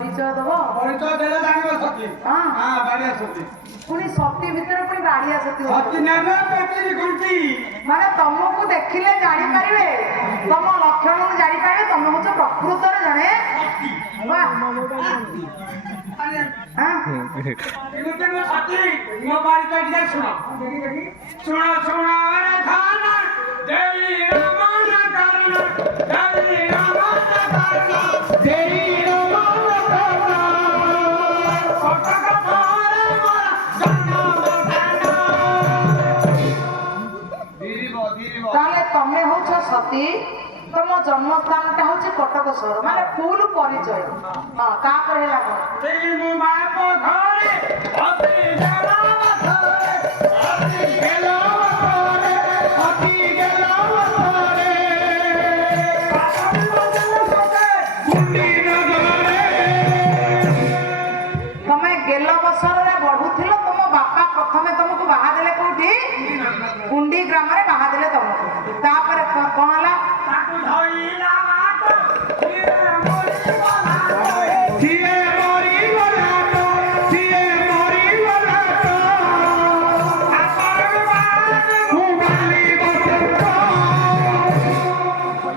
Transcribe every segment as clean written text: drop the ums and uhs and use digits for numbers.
ପରିଚୟ ଦବ ପରିଚୟ ଦେଲେ ଜାଣିବ ସତୀ। ହଁ ବାଡ଼ିଆ ସତୀ। ପୁଣି ସତୀ ଭିତରେ ପୁଣି ବାଡ଼ିଆ ସତୀ ସତୀ ନାମ ପେଟିରେ ଘୁଞ୍ଚି ମାନେ ତମକୁ ଦେଖିଲେ ଜାଣିପାରିବେ, ତମ ଲକ୍ଷଣକୁ ଜାଣିପାରିବେ ତମେ ହଉଛ ପ୍ରକୃତରେ ଜଣେ ସତୀ। ମୋ ପରିଚୟ ଟିକେ ଶୁଣ ଶୁଣ ଶୁଣ ଧାନ ଦେଇ ରମଣ କର୍ଣ୍ଣ ଦେଇ ରମଣ କର୍ଣ୍ଣ ଦେଇ ତାହେଲେ ତମେ ହଉଛ ସତୀ, ତମ ଜନ୍ମସ୍ଥାନଟା ହଉଛି କଟକ ସହର, ମାନେ ଫୁଲ ପରିଚୟ। ହଁ ତାପରେ ହେଲା କଣ? ତମେ ଗେଲ ବସରରେ ବଢୁଥିଲ, ତମ ବାପା ପ୍ରଥମେ ତମକୁ ବାହା ଦେଲେ କୋଉଠି? କୁଣ୍ଡି ଗ୍ରାମରେ ବାହା ଦେଲେ ତମକୁ। ତାପରେ କଣ ହେଲା?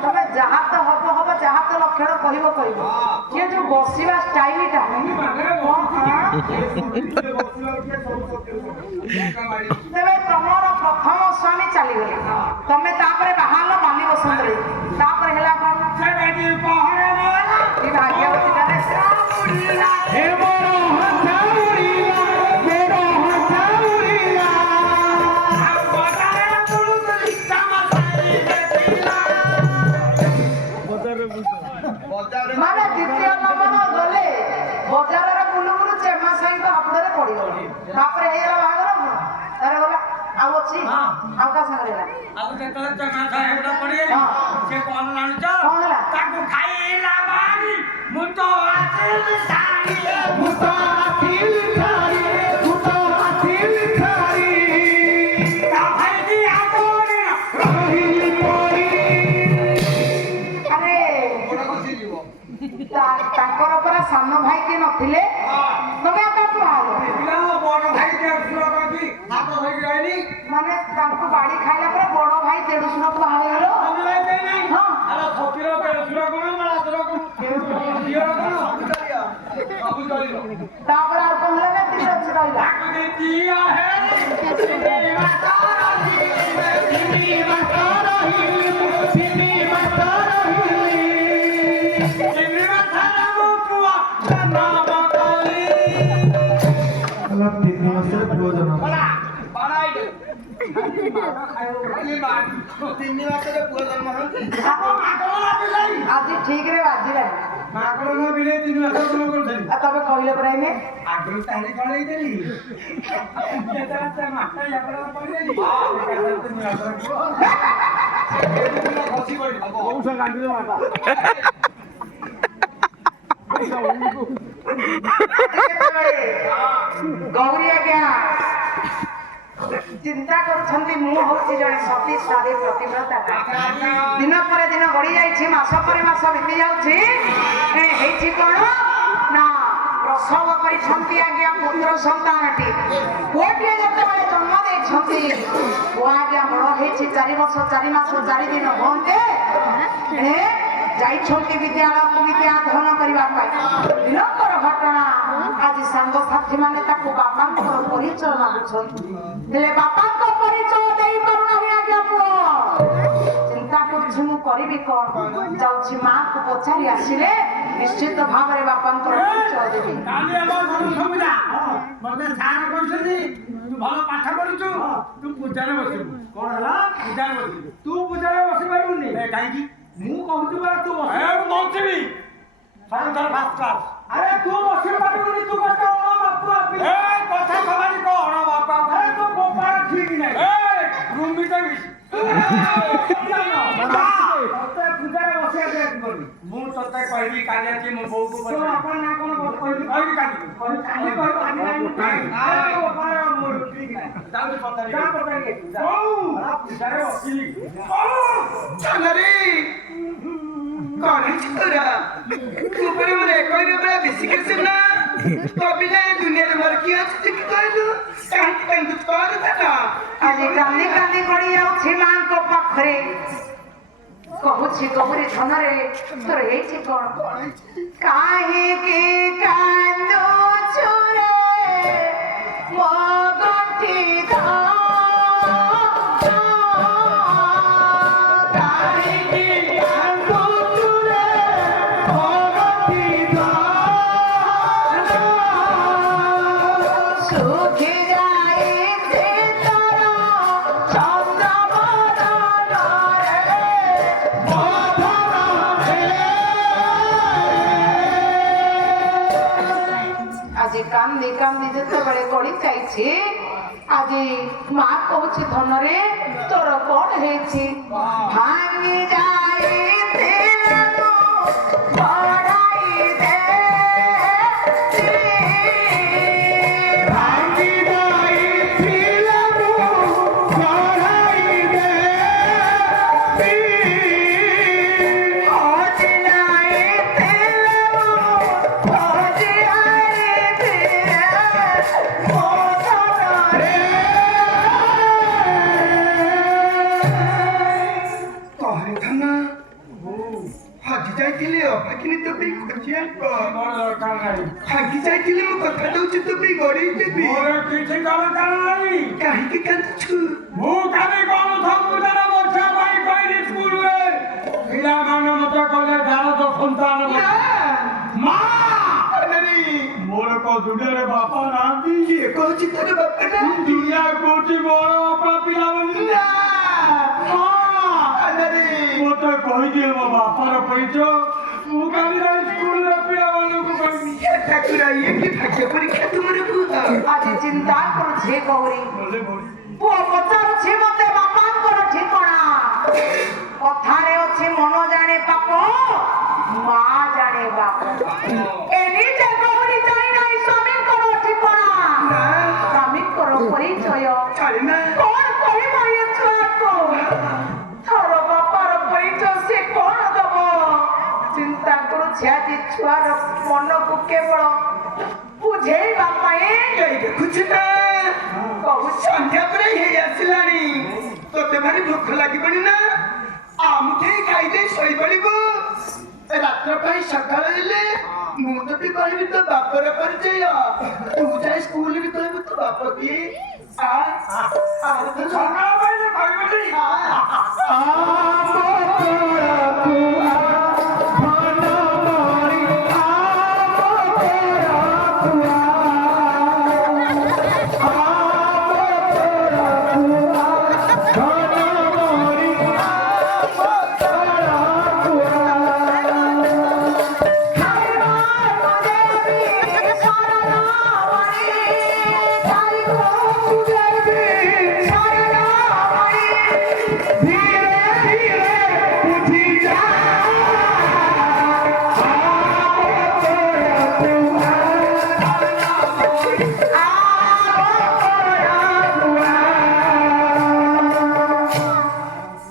ତମେ ଯାହା ତ ହବ ହବ, ଯାହା ତ ଲକ୍ଷଣ କହିବ କହିବ। ସିଏ ଯୋଉ ବସିବା ଷ୍ଟାଇଲଟା ତେବେ ତମର ପ୍ରଥମ ସ୍ୱାମୀ ଚାଲିଗଲେ, ତମେ ତାପରେ ବାହା ହେଲ ବାଲି ବସନ୍ତରେ। ତାପରେ ହେଲା କଣ? ଭାଗ୍ୟବତୀ ମାନେ ଦ୍ୱିତୀୟ ନମ୍ବର ଗଲେ ବଜାରରେ ବୁଲୁ ବୁଲୁ ଚେମା ସହିତ ହାବୁଡରେ ପଡିଗଲେ। ତାପରେ ହେଇଗଲା ବାହାଘର। ତାର ଗଲା ଆଉ ଅଛି ଆଉ କାହା ସାଙ୍ଗରେ ହେଲା? କଣ ହେଲା? ତାକୁ ଖାଇଲା ବାଣି ମୁଁ ତ ତାଙ୍କର ପରା ସାନ ଭାଇ କିଏ ନଥିଲେ? ତମେ କାହାକୁ ବାହା ମାନେ ତାଙ୍କୁ ବାଡି ଖାଇଲା ପରେ ବଡ ଭାଇ ଦେଢଶୁରକୁ ବାହା ହେଇଗଲ? ତାପରେ ଆଉ କଣ ହେଲା? ତିନି ଅଛି ରହିଲା। ଆଜି ଠିକରେ ବାଜିଲା। ତମେ କହିଲେ ପରା ଏଇନେ ଆଗରୁ ତାହେଲେ କଣେଇଦେଲି ଗୌରୀ ଆଜ୍ଞା ଚିନ୍ତା କରୁଛନ୍ତି ମୁଁ ହଉଛି ଜଣେ ସତୀ ସ୍ୱାଧୀ ପ୍ରତିବ୍ରତା। ଦିନ ପରେ ଦିନ ଗଡି ଯାଇଛି, ମାସ ପରେ ମାସ ବିତି ଯାଉଛି। ହେଇଛି କଣ ନା ପ୍ରସବ କରିଛନ୍ତି ଆଜ୍ଞା ପୁତ୍ର ସନ୍ତାନଟି। ପୁଅଟିଏ ଯେତେବେଳେ ଜନ୍ମ ଦେଇଛନ୍ତି, ପୁଅ ଆଜ୍ଞା ବଡ ହେଇଛି 4 ବର୍ଷ 4 ମାସ 4 ଦିନ ହୁଅନ୍ତେ ଯାଇଛନ୍ତି ବିଦ୍ୟାଳୟକୁ ବିଦ୍ୟା ଅଧ୍ୟୟନ କରିବା ପାଇଁ। ବିଳମ୍ବର ଘଟଣା, ଆଜି ସାଙ୍ଗସାଥି ମାନେ ତାକୁ ବାପାଙ୍କର ପରିଚୟ ମାଗୁଛନ୍ତି, ହେଲେ ବାପାଙ୍କ ପରିଚୟ ଦେଇପାରୁନାହିଁ ଆଜ୍ଞା ପୁଅ। ଚିନ୍ତା କରୁଛି ମୁଁ କରିବି କଣ? ଯାଉଛି ମାକୁ ପଚାରି ଆସିଲେ ନିଶ୍ଚିତ ଭାବରେ ବାପାଙ୍କର ପରିଚୟ ଦେବି। ଭଲ ପାଠ ପଢୁଛୁ, ତୁ ପୂଜାରେ ବସିବୁ। କଣ ହେଲା? ପୂଜାରେ ବସିବୁ। ତୁ ପୂଜାରେ ବସି ପାରିବୁନି କାହିଁକି? ମୁଁ କହୁଛି ପରା ତୁ ବସିବି ସବୁଥର ଫାଷ୍ଟ କ୍ଲାସ। ଆରେ ତୁ ବସି ପାରିବୁନି, ତୁ କଥା ସମାଜି କଣ ବାପା? ଆରେ ତୋ ଗୋପାଳ ଠିକ ନାହିଁ। ରୁମିଟା ମୁଁ ତତେ କହିବି କାଲି ଆଜି ମୋ ବୋଉକୁ ବାପା ନା କଣ କହିବି କାଲି ଶିଖେছে ନା ତ ବିନା ଏ ଦୁନିଆରେ ମୋର କିଏ ଅଛି ଟିକେ କହିଲୁ କାହିଁକି କାନ୍ଦୁଛୁ କର ଦାଦା ଆଜି କାନ୍ଦି କାନ୍ଦି ଗଡ଼ି ଯାଉଛି ମାଙ୍କ ପାଖରେ କହୁଛି ଗୌରୀ ଧନରେ ତୋର ହେଇଛି କଣ କାହିଁକି କାନ୍ଦୁଛୁ ରେ ମୋ ଗଣ୍ଠି ଆଜି କାନ୍ଦି କାନ୍ଦି ଯେତେବେଳେ ଗଡ଼ି ଯାଇଛି ଆଜି ମା କହୁଛି ଧନରେ ତୋର କଣ ହେଇଛି ଭାଙ୍ଗି ଯାଇଥିଲା ବଢ଼ାଇ ଦେ ଭାଙ୍ଗି ଯାଇଥିଲା ବଢ଼ାଇ ଦେ ହଜି ଯାଇଥିଲା ହଜି କହରେ ଧନ ହଜି ଯାଇଥିଲି ଅଭାକିନି ତୋ ପାଇଁ ଖୋଜି ଆଣିବ ମୋର ଦରକାର ନାହିଁ ଭାଗି ଯାଇଥିଲି ମୁଁ କଥା ଦଉଛି ତୋ ପାଇଁ ଗড়େଇ ଦେବି ମୋର କିଛି ଦରକାର ନାହିଁ କାହିଁକି କାନ୍ଦୁଛୁ ମୁଁ କାଲି କଣ ସବୁଯାକ ବର୍ଷା ପାଇଁ କହିଲି ସ୍କୁଲରେ ପିଲାମାନେ ମତେ କହିଲେ ଯାର ତ ସନ୍ତାନ ମା ମୋର କଣ ଦୁନିଆରେ ବାପା ନାହାନ୍ତି କିଏ କହୁଛି ତୋର ବାପା ନା ଦୁନିଆ କହୁଛି ମୋର ବାପା ପିଲାମାନେ ମତେ କହିଦିଏ ମୋ ବାପାର ପରିଚୟ ମୁଁ କାଲି ଯାଇ ସ୍କୁଲର ପିଲାମାନଙ୍କୁ କହିବି ଏ ଠାକୁର ଇଏ କି ଭାଗ୍ୟ ପରୀକ୍ଷା ତୁମର ପୁଅ ଆଜି ଚିନ୍ତା କରୁଛି ଗୌରୀ ପୁଅ ପଚାରୁଛି ମତେ ବାପାଙ୍କର ଠିକଣା କଥାରେ ଅଛି ମନ ଜାଣେ ପାପ ମା ଜାଣେ ବାପ ଏ ନିଜେ ଗୌରୀ ଜାଣି ନାହିଁ ସ୍ୱାମୀଙ୍କର ଠିକଣା ସ୍ୱାମୀଙ୍କର ପରିଚୟ ଛାଡ଼ି ନା କଣ କହିବ ଏ ଛୁଆକୁ ତୋର ବାପାର ପରିଚୟ ସେ କଣ ଦବ ଚିନ୍ତା କରୁଛି ଆଜି ଛୁଆର ମନକୁ କେବଳ ବୁଝେଇବା ପାଇଁ ଏଇ ଦେଖୁଛୁ ନା କହୁଛି ସନ୍ଧ୍ୟା ପରେ ହେଇ ଆସିଲାଣି ତୋତେ ଭାରି ଭୋକ ଲାଗିବଣି ନା ଆମୁଠେ ଖାଇଦେଇ ଶୋଇପଡ଼ିବୁ ରାତ୍ର ପାଇଁ ସକାଳ ହେଲେ ମୁଁ ତତେ କହିବି ତୋ ବାପର ପରିଚୟ ତୁ ଯାଇ ସ୍କୁଲ ବି କହିବୁ ତୋ ବାପ କିଏ ସକାଳ ପାଇଲେ କହିବନି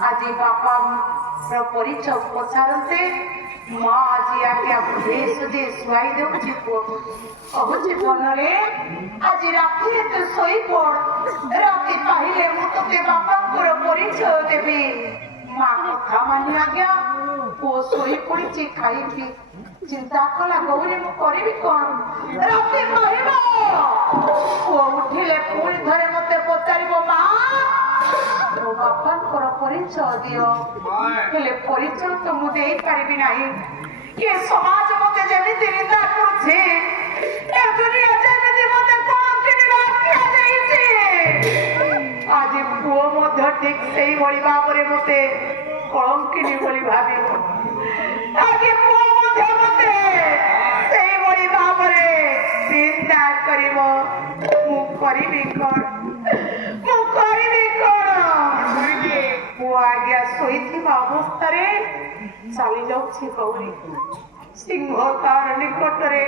ଆଜି ବାପାର ପରିଚୟ ପଚାରନ୍ତେ ମା ଆଜି ଆଜ୍ଞା ବୁଝେଇ ସୁଝେଇ ଶୁଆଇ ଦେଉଛି ପୁଅକୁ କହୁଛି ମନରେ ଆଜି ରାତିରେ ତୁ ଶୋଇପଡ଼ ରାତି ପାହିଲେ ମୁଁ ତୋତେ ବାପାଙ୍କର ପରିଚୟ ଦେବି ମା କଥା ମାନି ଆଜ୍ଞା ପୁଅ ଶୋଇ ପଡ଼ିଛି ଖାଇବି ଚିନ୍ତା କଲା ଗୌରୀ ମୁଁ କରିବି କଣ ରାତି ପାହିବ ପୁଅ ଉଠିଲେ ପୁଣି ଧରେ ମତେ ପଚାରିବ ମା ମୋ ବାପାଙ୍କର ପରିଚୟ ଦିଅ ହେଲେ ପରିଚୟ ତ ମୁଁ ଦେଇପାରିବି ନାହିଁ ଏ ସମାଜ ମତେ ଯେମିତି ନିନ୍ଦା କରୁଛି ଏ ଦୁନିଆ ଯେମିତି ମତେ କଳଙ୍କିନୀ ଦିଆଯାଇଛି ଆଜି ପୁଅ ମଧ୍ୟ ଠିକ ସେଇଭଳି ଭାବରେ ମତେ କଳଙ୍କିନୀ ବୋଲି ଭାବିବ ଆଜି ପୁଅ ମଧ୍ୟ ମତେ ସେଇଭଳି ଭାବରେ ଚିନ୍ତା କରିବ ମୁଁ କରିବି କଣ ମୁଁ କରିବି କଣ ପୁଅ ଆଜ୍ଞା ଶୋଇଥିବା ଅବସ୍ଥାରେ ଚାଲି ଯାଉଛି ଗୌରୀ ସିଂହ ତାର ନିକଟରେ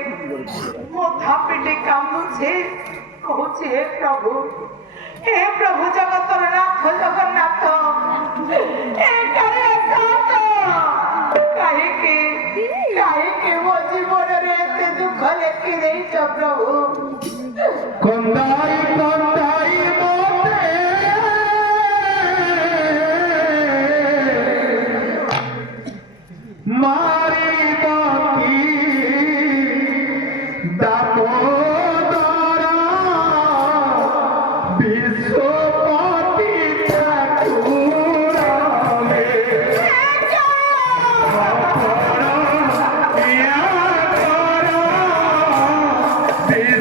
ମଥା ପିଟି କାନ୍ଦୁଛି କହୁଛି ହେ ପ୍ରଭୁ ଜଗତର ନାଥ ଜଗନ୍ନାଥ ଏ କାଳିଆ କାହିଁକି ମୋ ଜୀବନରେ ଏତେ ଦୁଃଖ ଲେଖି ଦେଇଛ ପ୍ରଭୁ। କନ୍ଦାଇ କନ୍ଦାଇ ମୋତେ ମାରିବ କି ଦାମୋଦର ବିଶ୍ୱପତି ଠାକୁର ହେ। ଆପଣ ପ୍ରିୟା କର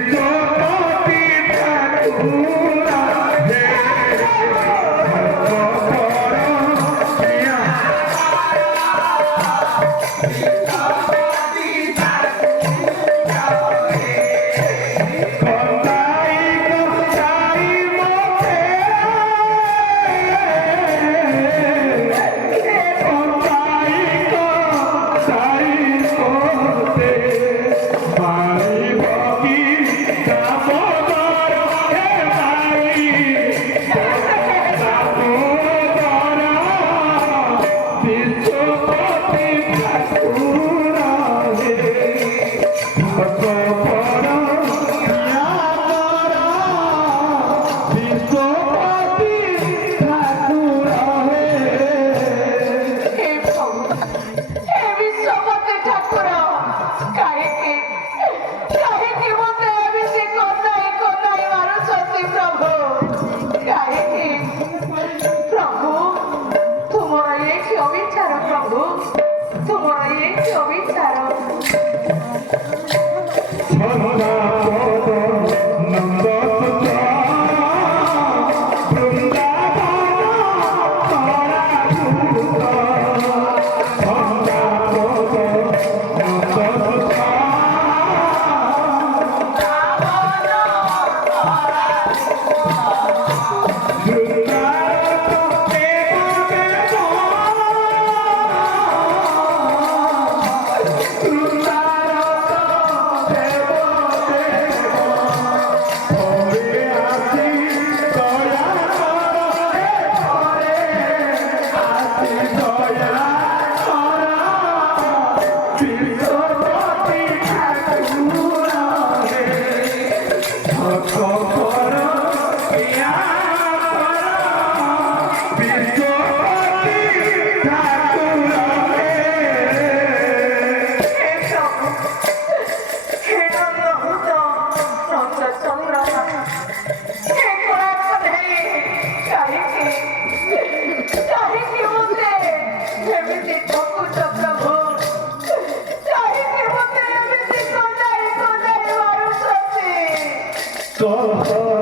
ବିଶ୍ୱପତି ଠାକୁର ହେ। हे प्रभु, हे विश्वपति ठाकुर, काहेकि मते एमिति कन्दाई मारुछंती प्रभु? काहेकि प्रभु तुमर ये कि अविचार प्रभु, तुमर ये कि अविचार। तो